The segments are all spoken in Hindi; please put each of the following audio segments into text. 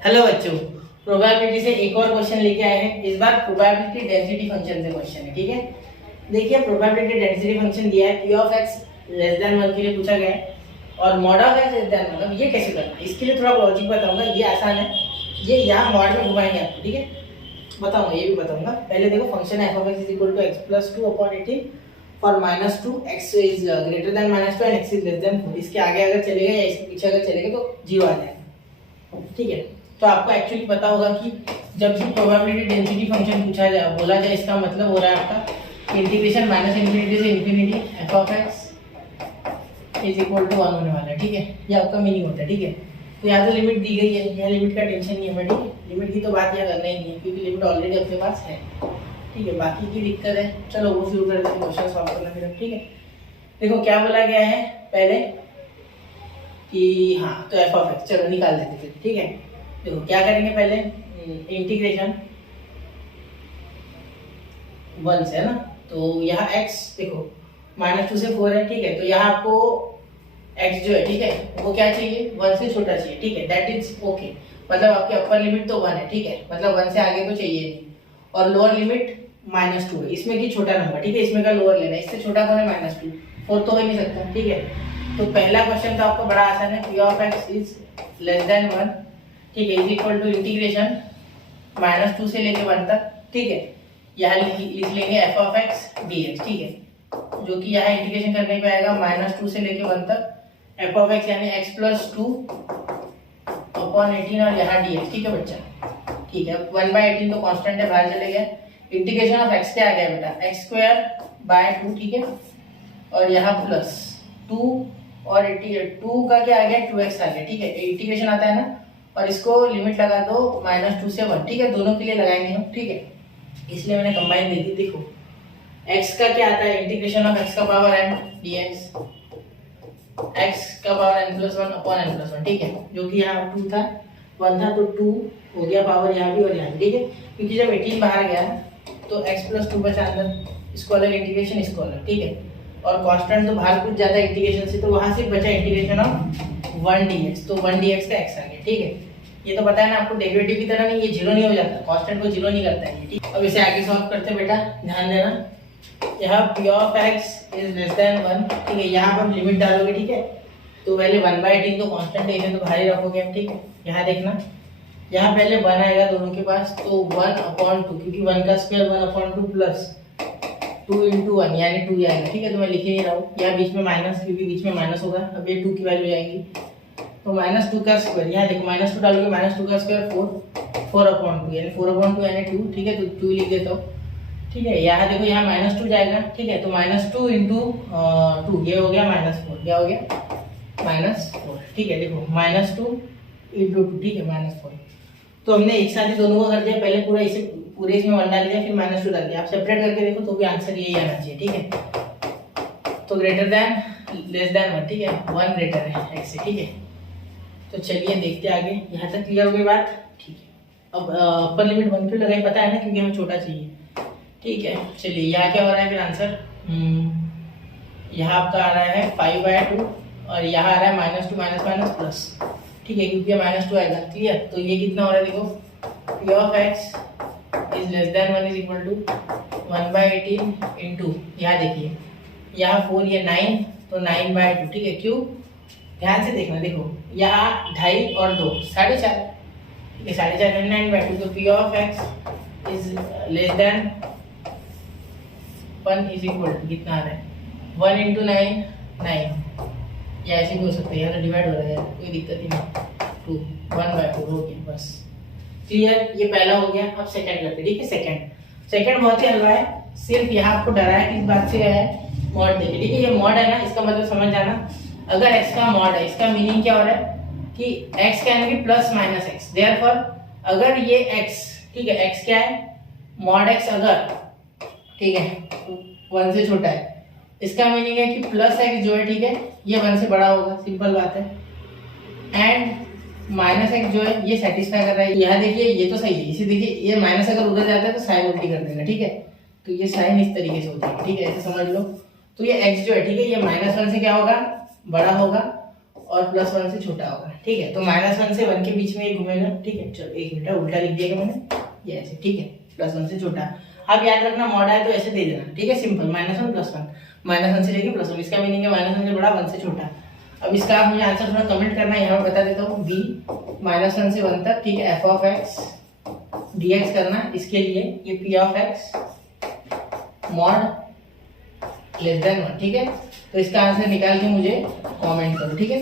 हेलो बच्चों, प्रोबेबिलिटी से एक और क्वेश्चन लेके आए हैं। इस बार प्रोबेबिलिटी डेंसिटी फंक्शन से क्वेश्चन है। ठीक है, देखिए प्रोबेबिलिटी डेंसिटी फंक्शन दिया है, P of x less than 1 के लिए पूछा गया है और mod of x less than 1। अब ये कैसे करना है, इसके लिए थोड़ा लॉजिक बताऊंगा। ये आसान है, ये यहाँ मॉड में घुमाएंगे आपको। ठीक है, बताऊंगा, ये भी बताऊंगा। पहले देखो, function F of X is equal to X plus 2/18 for -2 x is greater than -2 and x is less than 4। इसके आगे अगर चलेगा या इसके पीछे अगर चलेगा तो 0 आ जाएगा। ठीक है, तो आपको एक्चुअली पता होगा कि जब भी प्रोबेबिलिटी डेंसिटी फंक्शन पूछा जाए, बोला जाए, इसका मतलब हो रहा है आपका इंटीग्रेशन माइनस इन्फिनिटी से infinity F of X is equal to 1 होने वाला है। ठीक है, ये आपका मीनिंग होता है। ठीक है, तो यहाँ तो लिमिट दी गई है, यहाँ लिमिट का टेंशन नहीं है। ठीक है, लिमिट की तो बात यहाँ करना ही नहीं है क्योंकि लिमिट ऑलरेडी अपने पास है। ठीक है, बाकी की दिक्कत है, चलो वो शुरू करते हैं क्वेश्चन सॉल्व करना फिर। ठीक है, देखो क्या बोला गया है पहले कि हाँ, तो एफ ऑफ एक्स चलो निकाल देते फिर। ठीक है, देखो क्या करेंगे, पहले इंटीग्रेशन 1 से है ना, तो यहाँ x देखो -2 से 4 है। ठीक है, तो यहाँ आपको x जो है, ठीक है, वो क्या चाहिए, 1 से छोटा चाहिए। ठीक है, दैट इज ओके, मतलब आपकी अपर लिमिट तो 1 है। ठीक है, मतलब 1 से आगे तो चाहिए नहीं, और लोअर लिमिट -2 है। इसमें की छोटा नंबर, ठीक है, इसमें का लोअर लेना है। इससे छोटा कौन है, -2, 4 तो हो ही नहीं सकता। ठीक है, तो पहला क्वेश्चन तो आपको बड़ा आसान है, P of X is less than 1। ठीक है, इज इक्वल टू इंटीग्रेशन -2 से लेके 1 तक। ठीक है, यहाँ लिख लेंगे F of x D x. ठीक है, जो कि यहाँ इंटीग्रेशन करने पे आएगा -2 से लेके 1 तक एफ ऑफ एक्स यानी एक्स प्लस 2/18 और यहाँ डी एक्स। ठीक है बच्चा, ठीक है, 1/18 तो कांस्टेंट है, बाहर चले गया। इंटीग्रेशन ऑफ एक्स क्या आ गया बेटा, एक्स स्क्वायर बाय 2। ठीक है, और यहाँ प्लस 2 और 2 का क्या आ गया, 2x आ गया। ठीक है, इंटीग्रेशन आता है ना, और इसको लिमिट लगा दो -2 से 1। ठीक है, दोनों के लिए लगाएंगे हम। ठीक है, इसलिए मैंने कंबाइन देखी। देखो x का क्या आता है, इंटीग्रेशन ऑफ x का पावर n dx, x का पावर n+1/n+1। ठीक है, जो कि यहाँ 2 था, 1 था, तो 2 हो गया पावर यहाँ भी और यहाँ भी। ठीक है, क्योंकि जब 18 बाहर गया तो x+2 बचा अंदर, इसको अलग इंटीग्रेशन, इसको अलग। ठीक है, और कांस्टेंट तो बाहर कुछ ज्यादा इंटीग्रेशन से, तो वहां से बचा इंटीग्रेशन ऑफ 1 dx, तो 1 dx का x आ गया। ठीक है, ये तो पता है ना आपको, डेरिवेटिव की तरह नहीं, ये 0 नहीं हो जाता, कांस्टेंट को 0 नहीं करता है। ठीक, अब इसे आगे सॉल्व करते हैं बेटा, ध्यान देना। यहाँ p of x is less than 1। ठीक है, यहाँ पर हम लिमिट डालोगे। ठीक है, तो पहले 1/18 तो कांस्टेंट है, इसे तो बाहर ही रखोगे हम। ठीक है, यहाँ देखना, यहाँ पहले 1 आएगा दोनों के पास, तो 1/2, क्योंकि 1 का स्क्वायर 1/2 प्लस 2 × 1 यानी 2 आएगा। ठीक है, तो मैं लिख ही नहीं रहा हूँ, यहाँ बीच में माइनस, क्योंकि बीच में माइनस होगा। अब ये 2 की वैल्यू जाएगी, तो -2 का स्क्वायर, यहाँ देखो -2 डालोगे, -2 का स्क्वायर 4/2 यानी 4/2 यानी 2। ठीक है, तो 2 लिख देता हूँ। ठीक है, यहाँ देखो, यहाँ -2 जाएगा। ठीक है, तो -2 × 2 ये हो गया -4, क्या हो गया, -4। ठीक है, देखो -2 × 2, ठीक है, -4। तो हमने एक साथ ही दोनों को कर दिया, पहले पूरा इसे पूरे इसमें 1 डाल दिया, फिर -2 डाल दिया। आप सेपरेट करके देखो तो भी आंसर यही आना चाहिए। ठीक है, तो ग्रेटर देन लेस देन 1। ठीक है, 1 ग्रेटर है x से। ठीक है, तो चलिए देखते आगे, यहाँ तक क्लियर हो गई बात। ठीक है, अब अपर लिमिट 1 क्यों लगाई पता है ना, क्योंकि हमें छोटा चाहिए। ठीक है, चलिए यहाँ क्या हो रहा है फिर आंसर, यहाँ आपका आ रहा है 5/2 और यहाँ आ रहा है -2 माइनस प्लस। ठीक है, क्योंकि -2 आएगा। क्लियर, तो ये कितना हो रहा है, देखो p of x is less than 1 is equal to 1/18 into, यहाँ देखिए, यहाँ 4, ये 9, तो 9/2। ठीक है, क्यों, ध्यान से देखना, देखो यहाँ 2.5 और 2 4.5। ठीक है, 4.5 9/2, तो p of x is less than 1 is equal to कितना आ रहा है, 1 × 9 9, या ऐसे भी हो सकता है, यहाँ तो डिवाइड हो रहा है, कोई दिक्कत ही नहीं, 2 1/2 हो गया, बस क्लियर। ये पहला हो गया। अब सेकंड करते हैं। ठीक है, सेकंड बहुत ही हलवा है, सिर्फ यहाँ आपको डराया किस बात से है, मॉड देखिए। ठीक है, ये मॉड है ना, इसका मतलब समझ जाना, अगर x का मॉड है, इसका मीनिंग क्या हो रहा है कि x can be plus minus x, therefore अगर ये x, ठीक है, x क्या है, मॉड x अगर, ठीक है, 1 से छोटा है, इसका मीनिंग है कि प्लस x जो है, ठीक है, ये 1 से बड़ा होगा, सिंपल बात है। एंड -x जो है ये सेटिस्फाई कर रहा है। यहाँ देखिए, ये तो सही है, इसे देखिए, ये माइनस अगर उधर जाता है तो साइन उल्टी कर देगा। ठीक है, तो ये साइन इस तरीके से होता है। ठीक है, ऐसे समझ लो। तो ये x जो है, ठीक है, ये -1 से क्या होगा, बड़ा होगा, और +1 से छोटा होगा, ठीक है। तो -1 से 1 के बीच में ये घूमेगा, ठीक है। चलो 1 मिनट, उल्टा लिख दिया मैंने, ये ऐसे, ठीक है। +1 से छोटा, अब याद रखना मॉड है तो ऐसे दे देना, ठीक है, सिंपल। -1 +1, -1 से लेके +1, इसका मीनिंग है -1 से बड़ा 1 से छोटा। अब इसका आप मुझे आंसर थोड़ा कमेंट करना है, यहाँ पर बता देता हूँ। b -1 से 1 तक, ठीक है, f ऑफ x dx करना, इसके लिए ये p of x mod less than 1, ठीक है। तो इसका आंसर निकाल के मुझे कमेंट करो, ठीक है।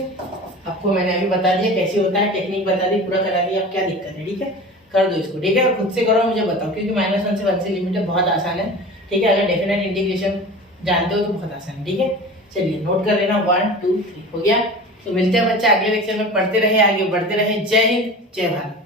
आपको मैंने अभी बता दिया कैसे होता है, टेक्निक बता दी, पूरा करा दिया, अब क्या दिक्कत है, ठीक है। कर दो इसको, ठीक है, और खुद से करो, मुझे बताओ, क्योंकि -1 से 1 से लिमिट है, बहुत आसान है, ठीक है। अगर डेफिनेट इंटीग्रेशन जानते हो तो बहुत आसान है, ठीक है। चलिए नोट कर लेना, 1 2 3 हो गया। तो मिलते हैं बच्चा अगले लेक्चर में, पढ़ते रहे, आगे बढ़ते रहे। जय हिंद, जय भारत।